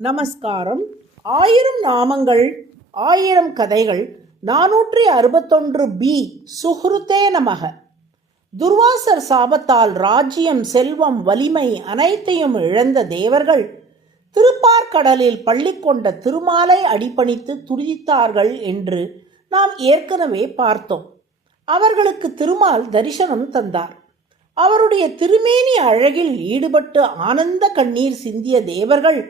நமஸ்காரம். 1000 நாமங்கள் 1000 கதைகள் 461 சுஹ்ருதே நமக. துர்வாசர் சாபத்தால் ராஜ்யம், செல்வம், வலிமை அனைத்தையும் இழந்த தேவர்கள் திருப்பார்கடலில் பள்ளி கொண்ட திருமாலை அடிபணித்து துதித்தார்கள் என்று நாம் ஏற்கனவே பார்த்தோம். அவர்களுக்கு திருமால் தரிசனம் தந்தார். அவருடைய திருமேனி அழகில் ஈடுபட்டு ஆனந்த கண்ணீர் சிந்திய தேவர்கள்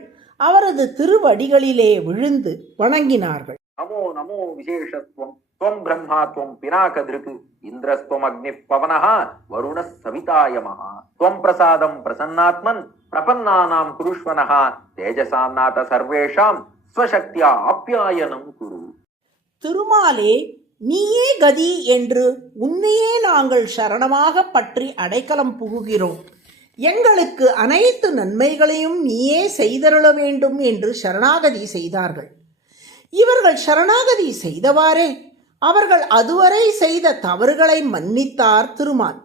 அவரது திருவடிகளிலே விழுந்து வணங்கினார்கள். நமோ நமோ விசேஷத்வம் துவம் பிரம்மா துவம் பினாகதிருக்கு இந்திரஸ்துவம் அக்னிப் பவனஹ வருணஸ் சவிதாயமஹ துவம் பிரசாதம் பிரசன்னாத்மன் பிரபன்னானாம் குருஷ்வனஹ தேஜசாம் நாத சர்வேஷாம் ஸ்வசக்தியா ஆப்யாயனம் குரு. திருமாலே, நீயே கதி என்று உன்னையே நாங்கள் சரணமாக பற்றி அடைக்கலம் புகுகிறோம். எங்களுக்கு அனைத்து நன்மைகளையும் நீயே செய்தருள வேண்டும் என்று சரணாகதி செய்தார்கள். இவர்கள் சரணாகதி செய்தவாறே அவர்கள் அதுவரை செய்த தவறுகளை மன்னித்தார் திருமால்.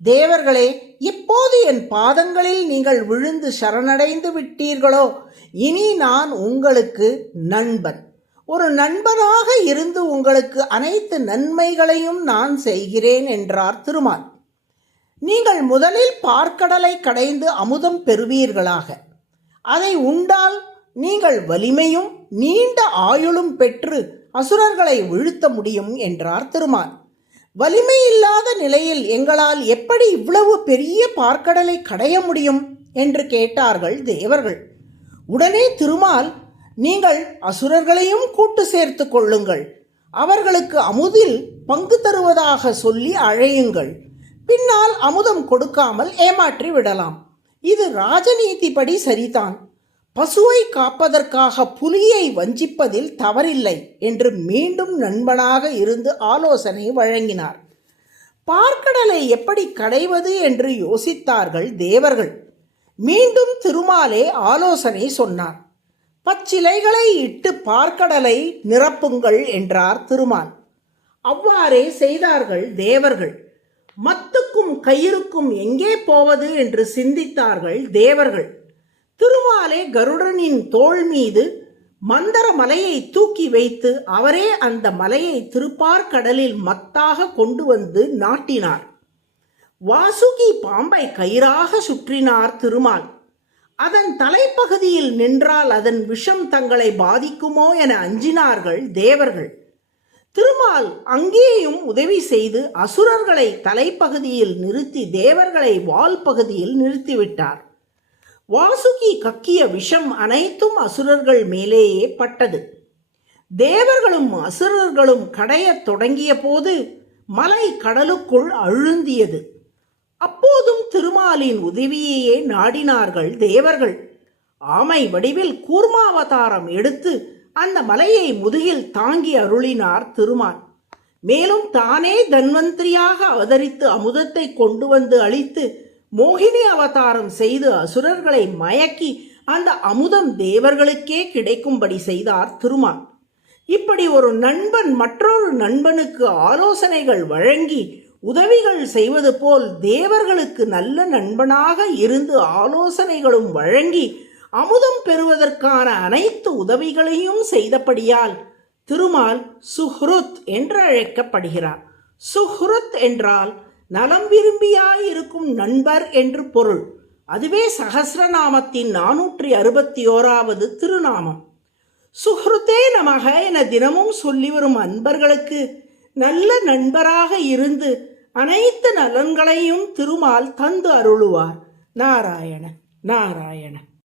தேவர்களே, இப்போது என் பாதங்களில் நீங்கள் விழுந்து சரணடைந்து விட்டீர்களோ, இனி நான் உங்களுக்கு நண்பன். ஒரு நண்பனாக இருந்து உங்களுக்கு அனைத்து நன்மைகளையும் நான் செய்கிறேன் என்றார் திருமால். நீங்கள் முதலில் பார்க்கடலை கடைந்து அமுதம் பெறுவீர்களாக. அதை உண்டால் நீங்கள் வலிமையும் நீண்ட ஆயுளும் பெற்று அசுரர்களை வீழ்த்த முடியும் என்றார் திருமால். வலிமை இல்லாத நிலையில் எங்களால் எப்படி இவ்வளவு பெரிய பார்க்கடலை கடைய முடியும் என்று கேட்டார்கள் தேவர்கள். உடனே திருமால், நீங்கள் அசுரர்களையும் கூட்டு சேர்த்து கொள்ளுங்கள், அவர்களுக்கு அமுதில் பங்கு தருவதாக சொல்லி அழையுங்கள், பின்னால் அமுதம் கொடுக்காமல் ஏமாற்றி விடலாம். இது ராஜநீதிப்படி சரிதான். பசுவை காப்பதற்காக புலியை வஞ்சிப்பதில் தவறில்லை என்று மீண்டும் நண்பனாக இருந்து ஆலோசனை வழங்கினார். பார்க்கடலை எப்படி கடைவது என்று யோசித்தார்கள் தேவர்கள். மீண்டும் திருமாலே ஆலோசனை சொன்னார். பச்சிலைகளை இட்டு பார்க்கடலை நிரப்புங்கள் என்றார் திருமால். அவ்வாறே செய்தார்கள் தேவர்கள். மத்துக்கும் கயிறுக்கும் எங்கே போவது என்று சிந்தித்தார்கள் தேவர்கள். திருமாலே கருடனின் தோள் மீது மந்தர மலையை தூக்கி வைத்து அவரே அந்த மலையை திருப்பார்கடலில் மத்தாக கொண்டு வந்து நாட்டினார். வாசுகி பாம்பை கயிறாக சுற்றினார் திருமால். அதன் தலைப்பகுதியில் நின்றால் அதன் விஷம் தங்களை பாதிக்குமோ என அஞ்சினார்கள் தேவர்கள். திருமால் அங்கேயும் உதவி செய்து அசுரர்களை தலைப்பகுதியில் நிறுத்தி தேவர்களை வால் பகுதியில் நிறுத்திவிட்டார். வாசுகி கக்கிய விஷம் அனைத்தும் அசுரர்கள் மேலேயே பட்டது. தேவர்களும் அசுரர்களும் கடையத் தொடங்கிய போது மலை கடலுக்குள் அழுந்தியது. அப்போதும் திருமாலின் உதவியையே நாடினார்கள் தேவர்கள். ஆமை வடிவில் கூர்மாவதாரம் எடுத்து அந்த மலையை முதுகில் தாங்கி அருளினார் திருமால். மேலும் தானே தன்வந்திரியாக அவதரித்து அமுதத்தை கொண்டு வந்து அளித்து மோகினி அவதாரம் செய்து அசுரர்களை மயக்கி அந்த அமுதம் தேவர்களுக்கே கிடைக்கும்படி செய்தார் திருமால். இப்படி ஒரு நண்பன் மற்றொரு நண்பனுக்கு ஆலோசனைகள் வழங்கி உதவிகள் செய்வது போல் தேவர்களுக்கு நல்ல நண்பனாக இருந்து ஆலோசனைகளும் வழங்கி அமுதம் பெறுவதற்கான அனைத்து உதவிகளையும் செய்தபடியால் திருமால் சுஹ்ருத் என்று அழைக்கப்படுகிறார். சுஹ்ருத் என்றால் நலம் விரும்பியாயிருக்கும் நண்பர் என்று பொருள். அதுவே சகஸ்ரநாமத்தின் 461வது திருநாமம். சுஹ்ருதே நமக என தினமும் சொல்லி வரும் அன்பர்களுக்கு நல்ல நண்பராக இருந்து அனைத்து நலன்களையும் திருமால் தந்து அருளுவார். நாராயண நாராயண.